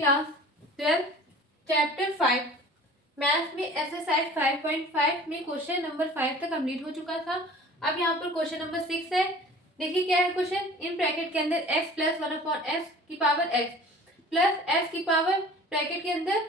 Class 12 chapter 5 maths में exercise 5.5 में question number 5 तक कंप्लीट हो चुका था। अब यहाँ पर क्वेश्चन नंबर 6 है। देखिए क्या है क्वेश्चन। इन ब्रैकेट के अंदर x प्लस 1/s की पावर x प्लस s की पावर ब्रैकेट के अंदर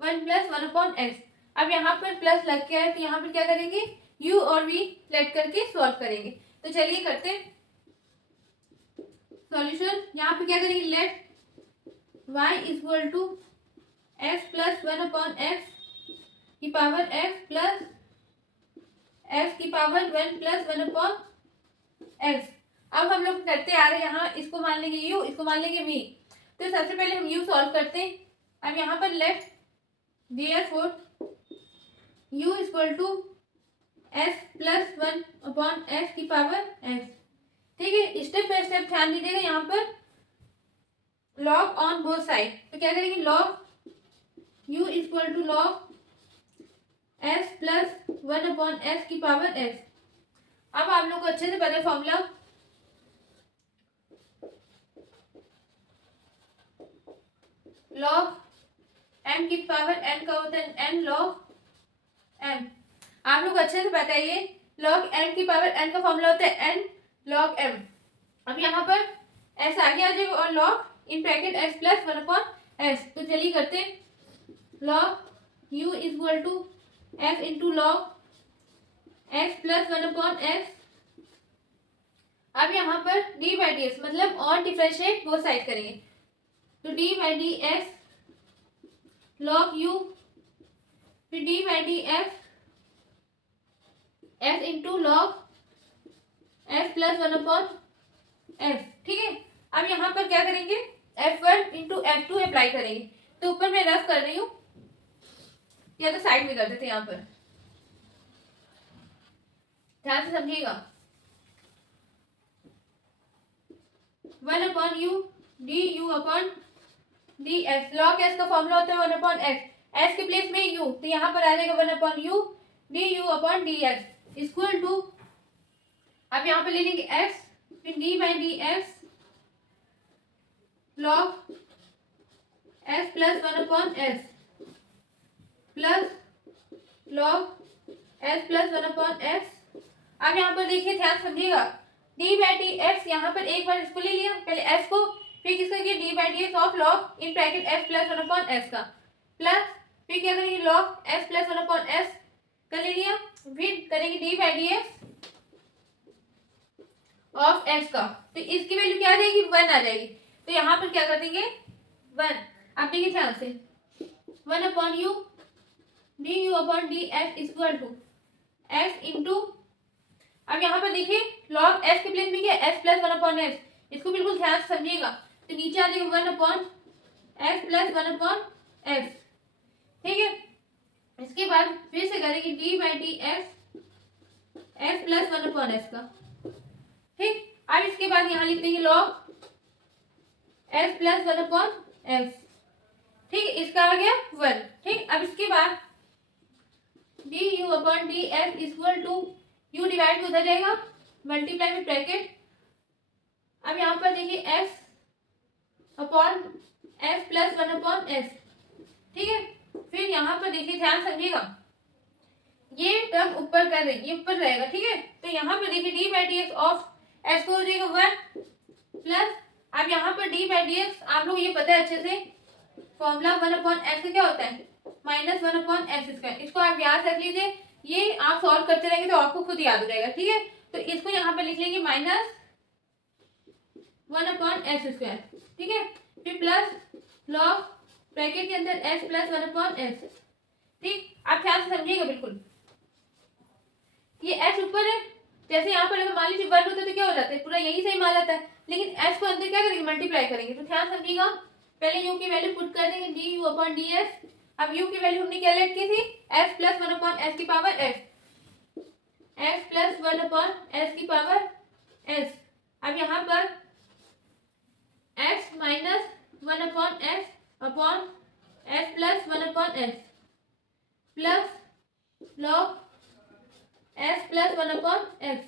1 प्लस 1/s। अब यहाँ पर प्लस लग गया है तो यहाँ पर क्या करेंगे, u और v लेट करके सॉल्व करेंगे। तो चलिए करते हैं सॉल्यूशन। यहाँ पे क्या करेंगे, let y equal to x plus 1/s की पावर x प्लस s की पावर 1 प्लस 1/s। अब हम लोग करते आ रहे हैं, यहाँ इसको मान लेंगे u, इसको मान लेंगे v। तो सबसे पहले हम u सॉल्व करते हैं। अब यहाँ पर let therefore u equal to s plus 1/s की पावर s। ठीक है, स्टेप बाय स्टेप ध्यान दीजिएगा। यहाँ पर लॉग ऑन बोथ साइड, तो क्या करेंगे, log u equal to log s plus 1/s की पावर s। अब आप लोग को अच्छे से पता है फॉर्मूला, लॉग m की पावर n का होता है n लॉग m। आप लोग अच्छे से पता है ये लॉग m की पावर n का फॉर्मूला होता है n लॉग m। अब यहाँ पर s आगे आ जाएगा और log in bracket s plus 1/s। तो चलिए करते हैं, log u equal to s into log s plus 1/s। अब यहाँ पर d बाई डी एस मतलब और डिफरेंशिएट वो साइड करेंगे, तो d by d s log u फिर d by d S s into log s plus 1/s। ठीक है, अब यहाँ पर क्या करेंगे, f1 इंटू f2 अप्लाई करेंगे। तो ऊपर मैं रफ कर रही हूँ, या तो साइड में कर देते हैं। यहाँ पर ध्यान से समझिएगा, 1/u du/ds। लॉग s का फॉर्मूला होता है 1/s, s के प्लेस में u, तो यहाँ पर आ जाएगा 1/u du/ds इक्वल टू, अब यहाँ पर ले लेंगे s फिर d by d s log s plus 1/s plus log s plus 1/s। अब यहाँ पर देखिए ध्यान समझिएगा, d बाई डी एक्स, यहाँ पर एक बार इसको ले लिया पहले s को, फिर किसका किया d by d x of log in bracket s plus 1/s का, प्लस फिर क्या करेंगे लॉग s प्लस 1/s का ले लिया, फिर करेंगे d by d x of s का। तो इसकी वैल्यू क्या आ जाएगी, 1 आ जाएगी। तो यहाँ पर क्या कर देंगे 1। आप देखिए ध्यान से, 1/u du/ds equal to s into, अब यहाँ पर देखिए लॉग s के प्लेस में क्या s प्लस 1/s, इसको बिल्कुल ध्यान से समझिएगा। तो नीचे आ जाएगा 1/s प्लस 1/s। ठीक है, इसके बाद फिर से करेंगे d by D s plus 1/s का। ठीक, अब इसके बाद यहाँ लिख देंगे लॉग s प्लस 1/s। ठीक, इसका आ गया 1। ठीक, अब इसके बाद du/ds equal to u divide में उधर जाएगा मल्टीप्लाई में ब्रैकेट। अब यहाँ पर देखिए s upon s plus 1/s। ठीक है, फिर यहाँ पर देखिए ध्यान समझिएगा, ये टर्म ऊपर कर रही, ये ऊपर रहेगा। ठीक है, तो यहाँ पर देखिए d by d x of s को हो जाएगा 1 प्लस, अब यहाँ पर d बाई डी एक्स आप लोग ये पता है अच्छे से, फॉर्मूला 1/s का क्या होता है माइनस 1/s स्क्वायर। इसको आप याद रख लीजिए, ये आप सॉल्व करते रहेंगे तो आपको खुद याद हो जाएगा। ठीक है, तो इसको यहाँ पर लिख लेंगे माइनस 1/s स्क्वायर। ठीक है, फिर प्लस लॉग ब्रैकेट के अंदर s प्लस 1/s। ठीक, आप ध्यान से समझिएगा बिल्कुल, ये s ऊपर है, जैसे यहाँ पर अगर मान लीजिए 1 होता है तो क्या हो जाता है, पूरा यही सही मान जाता है, लेकिन s को अंदर क्या करेंगे मल्टीप्लाई करेंगे। तो ध्यान समझिएगा, पहले u की वैल्यू पुट कर देंगे du/ds। अब u की वैल्यू हमने क्या लेट की थी, s प्लस 1/s की पावर s प्लस 1/s की पावर s। अब यहाँ पर s minus 1/s upon s plus 1/s plus log s plus 1/s।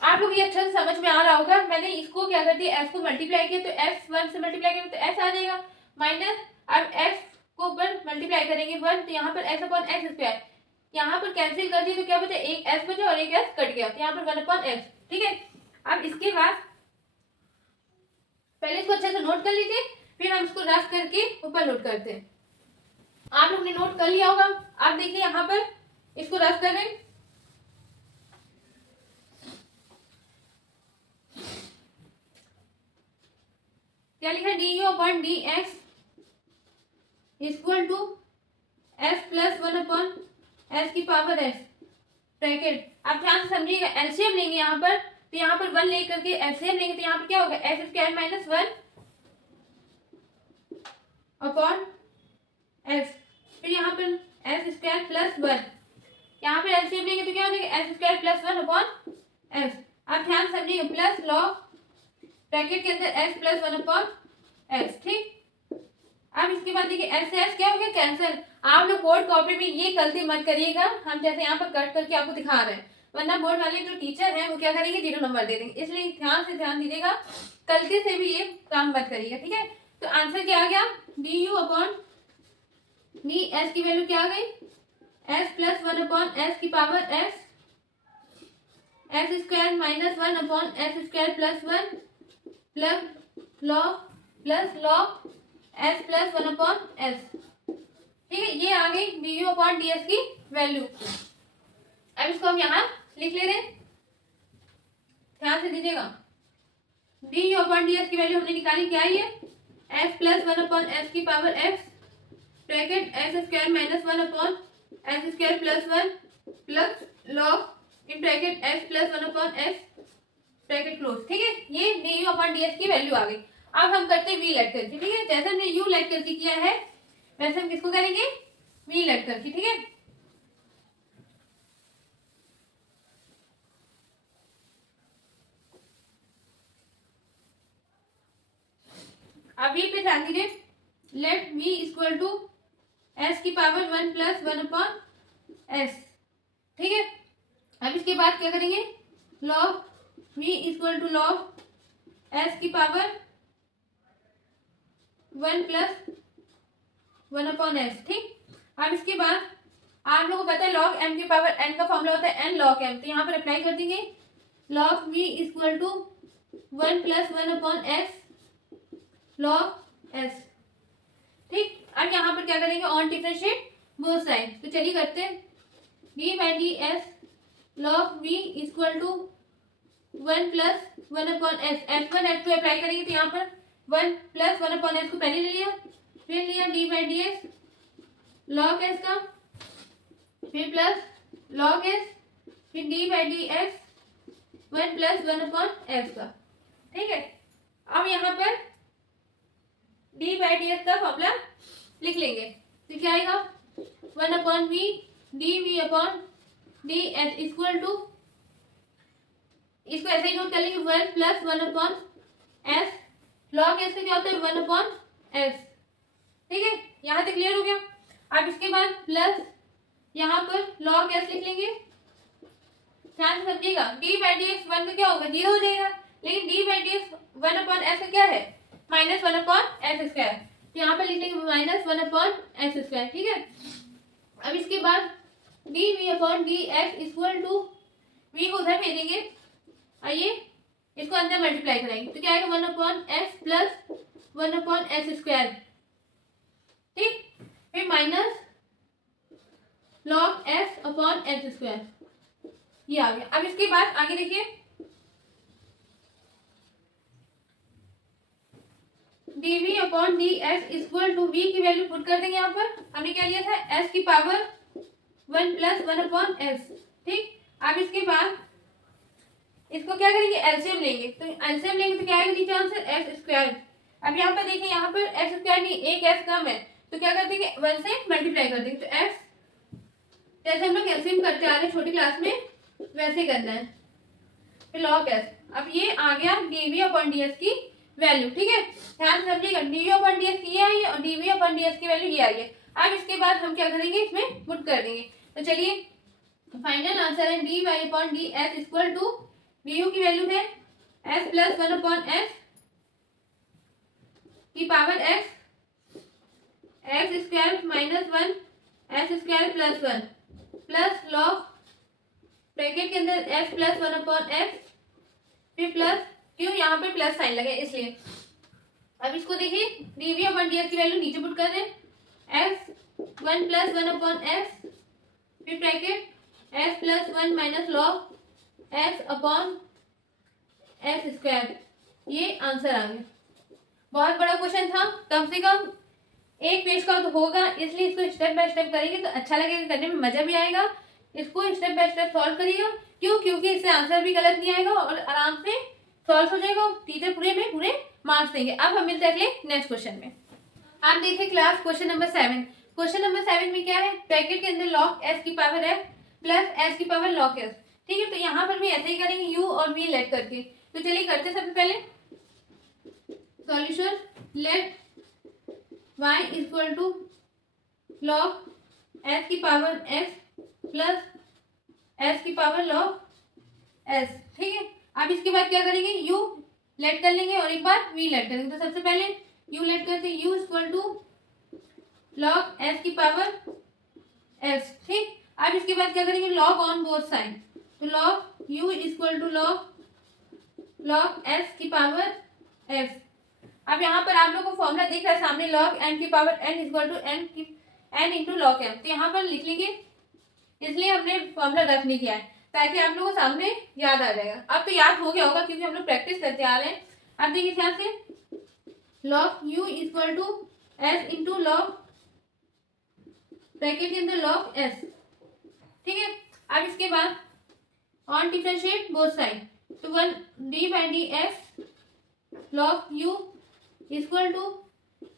आप लोग ये अच्छे से समझ में आ रहा होगा। मैंने इसको क्या कर दिया, एस को मल्टीप्लाई किया तो एस 1 से मल्टीप्लाई किया तो एस आ जाएगा, माइनस अब एस को ऊपर मल्टीप्लाई करेंगे 1 तो यहाँ पर एस अपॉन एक्स स्क्वायर, यहाँ पर कैंसिल कर दिए तो क्या बचा, एक एस बचा और एक एस कट गया तो यहाँ पर 1 अपॉन एक्स। ठीक है, अब इसके बाद पहले इसको अच्छे से नोट कर लीजिए, फिर हम इसको रफ करके ऊपर नोट करते हैं। आप लोग ने नोट कर लिया होगा। आप देखिए यहाँ पर इसको रफ कर रहे हैं, क्या लिखा है, d you upon d x equal to s plus 1 upon s की पावर एस ब्रैकेट। आप ध्यान से समझिएगा, एलसीएम लेंगे यहाँ पर तो यहाँ पर 1 लेकर के एलसीएम लेंगे तो यहाँ पर क्या होगा, S square minus 1 upon s, फिर यहाँ पर एस स्क्वायर प्लस 1, यहाँ पर एलसीएम लेंगे तो क्या हो जाएगा, S square plus 1 upon S. आप ध्यान समझिएगा, प्लस लॉग ब्रैकेट के अंदर एस प्लस 1 अपॉन एस। ठीक, अब इसके बाद देखिए एस से एस क्या हो गया, कैंसिल। आप लोग बोर्ड कॉपी में ये गलती मत करिएगा, हम जैसे यहाँ पर कट करके आपको दिखा रहे हैं, वरना बोर्ड वाले जो टीचर हैं वो क्या करेंगे, 0 नंबर दे देंगे। इसलिए ध्यान से ध्यान दीजिएगा, गलती से भी ये काम मत करिएगा। ठीक है, तो आंसर क्या आ गया, D you upon D S की वैल्यू क्या आ गई, एस प्लस 1 अपॉन एस की power S, S square minus 1 upon s square plus 1 plus log s plus 1 upon s. ठीक है, ये आ गई D you upon D S की वैल्यू। अब इसको हम यहाँ लिख ले रहे हैं, ध्यान से दीजिएगा, D you upon D S की वैल्यू हमने निकाली, क्या है, एस प्लस 1 अपॉन एस की power x bracket S square minus 1 upon s square plus 1 plus log in bracket s plus 1 upon S bracket close. ठीक है, ये D you upon D S की वैल्यू आ गई। अब हम करते हैं वी लेट करके। ठीक है, जैसे हमने यू लेट करके किया है वैसे हम किसको करेंगे, वी लेट करके। ठीक है, अब वी पे ध्यान दीजिए, let v equal to s की पावर 1 प्लस 1 अपॉन एस। ठीक है, अब इसके बाद क्या करेंगे, log v equal to log S की पावर 1 प्लस 1 अपॉन एस। ठीक, अब इसके बाद आप लोगों को पता है लॉग एम की पावर एन का फॉर्मूला होता है एन लॉग एम, तो यहाँ पर अप्लाई कर देंगे, log v equal to 1 plus 1 upon s log s. ठीक, अब यहाँ पर क्या करेंगे, ऑन डिफरेंशिएट बोथ साइड, तो चलिए करते हैं, d by d s log v equal to 1 plus 1 upon s, F1 F2 apply करेंगे तो यहाँ पर 1 प्लस 1 अपॉन एस को पहले ले लिया, फिर लिया d by d s log s का, फिर प्लस लॉग एस, फिर d by d x 1 plus 1 upon s का। ठीक है, अब यहाँ पर डी बाई डी एस का फॉर्मूला लिख लेंगे, तो क्या आएगा, 1 upon v d we upon D s equal to, इसको ऐसे ही नोट कर लेंगे, 1 plus 1 upon s, log s का क्या होता है 1 अपॉन एस। ठीक है, यहाँ तक क्लियर हो गया। अब इसके बाद प्लस यहाँ पर लॉग एस लिख लेंगे, ध्यान से समझिएगा, डी बाई डी एक्स 1 का क्या होगा, 0 हो जाएगा, लेकिन D by d x 1 upon s का क्या है, माइनस 1 अपॉन एस स्क्वायर, तो यहाँ पर लिख लेंगे माइनस 1 अपॉन एस स्क्वायर। ठीक है, अब इसके बाद d we upon d x equal to, v को उधर भेजेंगे, आइए इसको अंदर मल्टीप्लाई कराएंगे तो क्या आएगा, 1 upon s plus 1 upon s square. ठीक, फिर minus log s upon s square, ये आ गया। अब इसके बाद आगे देखिए, d we upon d x equal to, v की वैल्यू पुट कर देंगे, यहाँ पर हमने क्या लिया था, एस की पावर 1 प्लस 1 अपॉन एस। ठीक, अब इसके बाद इसको क्या करेंगे, एलसीएम लेंगे, तो एलसीएम लेंगे तो क्या आएगा, नीचे आंसर एस स्क्वायर। अब यहाँ पर देखिए, यहाँ पर एस स्क्वायर नहीं, एक एस कम है, तो क्या कर देंगे, 1 से मल्टीप्लाई कर देंगे, तो एस, जैसे हम लोग एलसीएम करते आ रहे हैं छोटी क्लास में वैसे करना है, फिर लॉग एस। अब ये आ गया डीवी अपॉन डी एस की वैल्यू। ठीक है, ध्यान से समझिएगा, डीवी अपॉन डी एस की ये आई है और डीवी अपॉन डी एस की वैल्यू ये आई है। अब इसके बाद हम क्या करेंगे, इसमें पुट कर देंगे, तो चलिए फाइनल आंसर है d Y upon D s equal to d u की वैल्यू है s plus one upon s की power x, x square minus one s square plus one plus log bracket के अंदर s plus one upon x, फिर plus, क्यों यहाँ पे plus sign लगे इसलिए। अब इसको देखिए डीवी अपॉन डी एस की वैल्यू नीचे पुट कर दें, s one plus one upon s, फिर bracket s plus one minus log s upon s square. ये आंसर आ गया। बहुत बड़ा क्वेश्चन था, कम से कम एक पेज का तो होगा, इसलिए इसको स्टेप बाय स्टेप करेंगे तो अच्छा लगेगा, करने में मजा भी आएगा। इसको स्टेप बाय स्टेप सॉल्व करिएगा, क्यों? क्योंकि इससे आंसर भी गलत नहीं आएगा और आराम से सॉल्व हो जाएगा, टीचर पूरे में पूरे मार्क्स देंगे। अब हम मिलते हैं अगले नेक्स्ट क्वेश्चन में। आप देखिए class question number 7। Question number 7 में क्या है, ब्रैकेट के अंदर लॉग एस की पावर एस प्लस एस की पावर लॉग एस। ठीक है, तो यहाँ पर भी ऐसे ही करेंगे यू और वी लेट करके। तो चलिए करते सबसे पहले solution. Let y equal to log S की पावर एस प्लस एस की पावर लॉग एस। ठीक है, अब इसके बाद क्या करेंगे, u लेट कर लेंगे और एक बार v लेट करेंगे। तो सबसे पहले u लेट करते हैं, u equal to log S की पावर एस। ठीक, अब इसके बाद क्या करेंगे, लॉग ऑन बोथ साइड। तो log u equal to log S की पावर एस। अब यहाँ पर आप लोगों को फॉर्मूला दिख रहा है सामने, लॉग एन की power n equal to n into log m. तो यहाँ पर लिख लेंगे, इसलिए हमने फॉर्मूला रख नहीं किया है ताकि आप लोगों को सामने याद आ जाएगा। अब तो याद हो गया होगा क्योंकि हम लोग प्रैक्टिस करते आ रहे हैं। अब देखिए ध्यान से, log u equal to s into log bracket के अंदर लॉग एस। ठीक है, अब इसके बाद ऑन डिफरेंशिएट बोथ साइड। तो one d by d s log u equal to,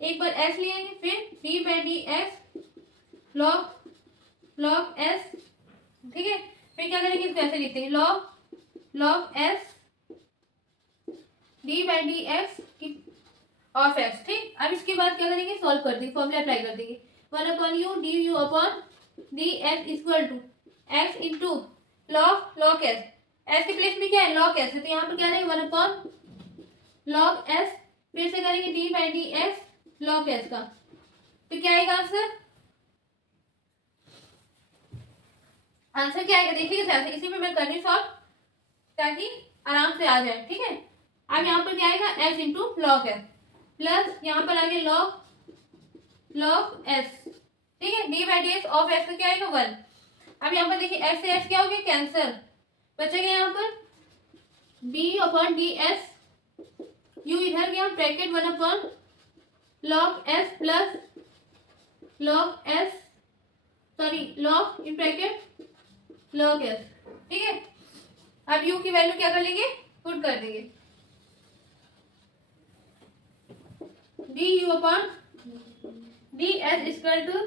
एक बार एस लेंगे फिर d by d s log s. ठीक है, फिर क्या करेंगे, इसको ऐसे लिखते हैं, log s d by d x of x. ठीक, अब इसके बाद क्या करेंगे, सॉल्व कर देंगे, फॉर्मूला अप्लाई कर देंगे। One upon u d you upon d x equal to x into log s. S के प्लेस में क्या है, लॉग एस है, तो यहाँ पर क्या रहेगा, वन अपॉन लॉग एस, फिर से करेंगे D by d x log s का। तो क्या आएगा आंसर, आंसर क्या आएगा देखिए ध्यान से, इसी में मैं कर रही सॉल्व ताकि आराम से आ जाए। ठीक है, अब यहाँ पर क्या आएगा, S into log s plus यहाँ पर आगे लॉग एस। ठीक है, D by d x of S का क्या आएगा, वन। अब यहाँ पर देखिए एस से एस क्या हो गया, कैंसर, बचेगा यहाँ पर b upon D s, u इधर गया, bracket one upon log s plus log s, sorry log in bracket log s. ठीक है, अब u की वैल्यू क्या कर लेंगे, पुट कर देंगे, d you upon D s equal to,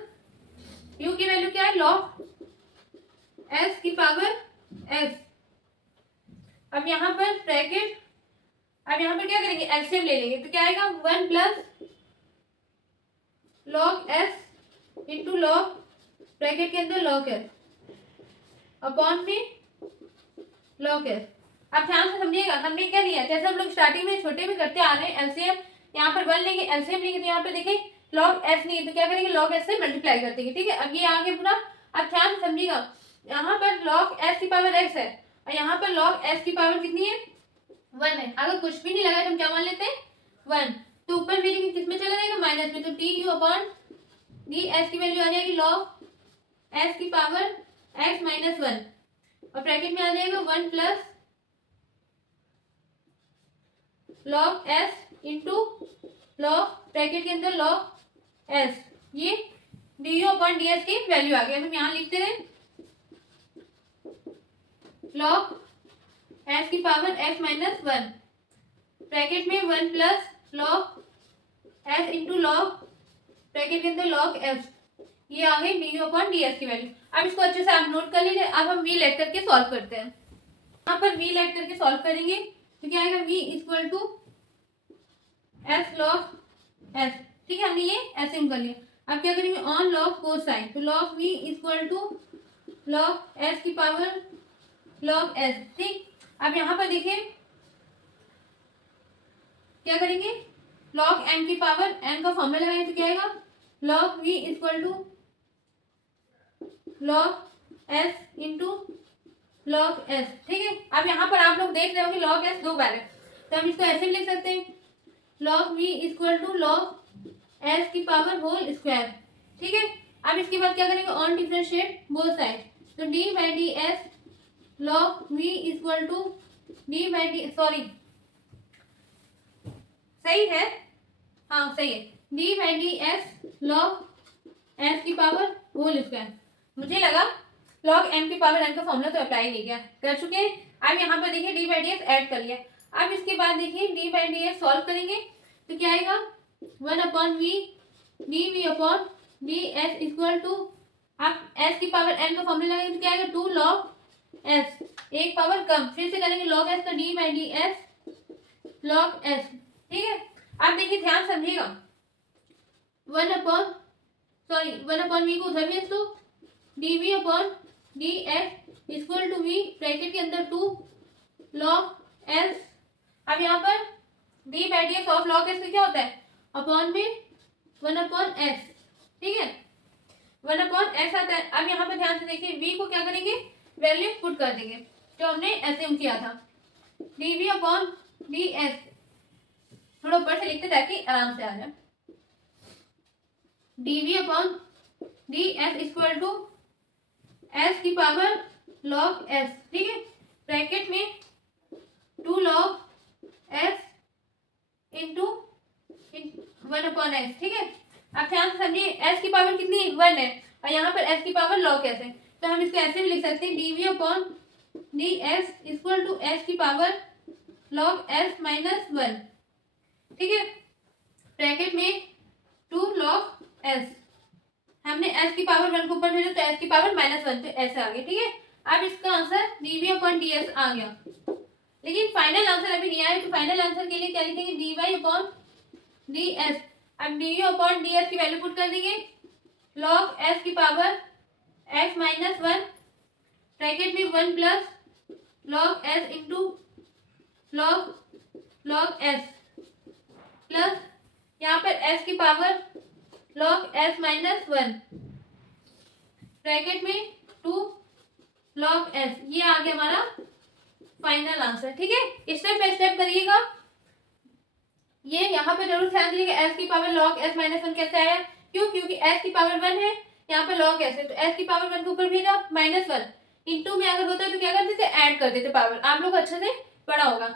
u की वैल्यू क्या है, लॉग s की पावर s। अब यहाँ पर ब्रैकेट, अब यहाँ पर क्या करेंगे, एलसीएम ले लेंगे, तो क्या आएगा, one plus log s into log bracket के अंदर लॉग s अपॉन में लॉग एस। अब ध्यान से समझिएगा, हमने क्या लिया, जैसे हम लोग स्टार्टिंग में छोटे में करते आ रहे हैं, एलसीएम यहाँ पर वन लेंगे, एलसीएम लेंगे, तो यहाँ पर देखिए लॉग एस नहीं है तो क्या करेंगे, लॉग एस से मल्टीप्लाई कर देंगे। ठीक है, अब ये आगे पूरा, अब ध्यान से समझिएगा, यहाँ पर लॉग एस की पावर एक्स है और यहाँ पर लॉग एस की पावर कितनी है, वन है। अगर कुछ भी नहीं लगा तो हम क्या मान लेते हैं, वन। तो ऊपर भी किस में चला जाएगा, माइनस में, तो D you upon D S की वैल्यू आ जाएगी लॉग एस की पावर एक्स माइनस वन, और ब्रैकेट में आ जाएगा one plus log S into log bracket के अंदर लॉग एस। ये D you upon D S की वैल्यू आ गई। हम यहाँ लिखते हैं लॉग एस की power X minus one, bracket में one plus log S into log bracket के अंदर लॉग एस। ये आ गई D you upon D S की वैल्यू। अब इसको अच्छे से आप नोट कर लीजिए। अब हम वी लेट करके सॉल्व करते हैं। यहाँ पर वी लेट करके सॉल्व करेंगे तो क्या आएगा, v equal to s log s. ठीक है, हमने ये ऐसे कर लिया। अब क्या करेंगे, ऑन लॉग बोथ साइड, तो log v equal to log S की पावर लॉग एस। ठीक, अब यहाँ पर देखिए क्या करेंगे, log m की पावर n का फॉर्मूला लगाएंगे तो क्या आएगा, log v equal to log s into log s। ठीक है, अब यहाँ पर आप लोग देख रहे हो कि log s दो बार है, तो हम इसको ऐसे भी लिख सकते हैं, log v equal to log s की पावर होल स्क्वायर। ठीक है, अब इसके बाद क्या करेंगे, ऑन डिफरेंशिएट बोथ साइड, तो d by d s log v equal to d by d, sorry सही है, हाँ सही है, d by d s log s की पावर होल स्क्वायर। मुझे लगा log m की पावर n का फॉर्मूला तो अप्लाई नहीं किया, कर चुके हैं। अब यहाँ पर देखिए d by d s add कर लिया। अब इसके बाद देखिए d by d s solve करेंगे तो क्या आएगा, 1 upon v d we upon D s equal to, आप s की पावर n का फॉर्मूला लगाएंगे तो क्या आएगा, 2 log s, एक पावर कम, फिर से करेंगे log s का d by d s log s। ठीक है, अब देखिए ध्यान समझिएगा, 1 अपॉन वी को उधर भेज दो, d we upon D s equal to v bracket के अंदर 2 log s। अब यहाँ पर d by d s of log s क्या होता है, अपॉन में 1 अपॉन s। ठीक है, 1 अपॉन s आता है। अब यहाँ पर ध्यान से देखिए, v को क्या करेंगे, वैल्यू पुट कर देंगे जो हमने एज्यूम किया था, d we upon D s, थोड़ा ऊपर से लिखते ताकि आराम से आ जाए, d we upon D s equal to s की पावर log s। ठीक है, ब्रैकेट में 2 log s into 1 upon s। ठीक है, अब ध्यान से समझिए, s की पावर कितनी, 1 है, और यहाँ पर s की पावर log s है, तो हम इसको ऐसे भी लिख सकते हैं, d we upon D s equal to s की पावर log s माइनस 1। ठीक है, ब्रैकेट में 2 log s, हमने s की पावर 1 को ऊपर भेजा तो s की पावर माइनस 1, तो ऐसे आ गया। ठीक है, अब इसका answer D we upon D S आ गया, लेकिन फाइनल आंसर अभी नहीं आया, तो फाइनल आंसर के लिए क्या लिखेंगे, D Y upon D S. अब D we upon D S की वैल्यू पुट कर देंगे, log s की पावर x माइनस 1 ब्रैकेट में 1 plus log s into log s plus यहाँ पर s की power log s minus 1 bracket में 2 log s। ये आ गया हमारा फाइनल आंसर। ठीक है, स्टेप बाय स्टेप करिएगा, ये यहाँ पे जरूर ध्यान दीजिएगा, s की पावर log s माइनस 1 कैसे आया, क्यों, क्योंकि s की पावर 1 है, यहाँ पे log s है, तो s की पावर 1 के ऊपर भेजा माइनस 1, इंटू में अगर होता है तो क्या करते थे, ऐड कर देते पावर, आप लोग अच्छे से पढ़ा होगा।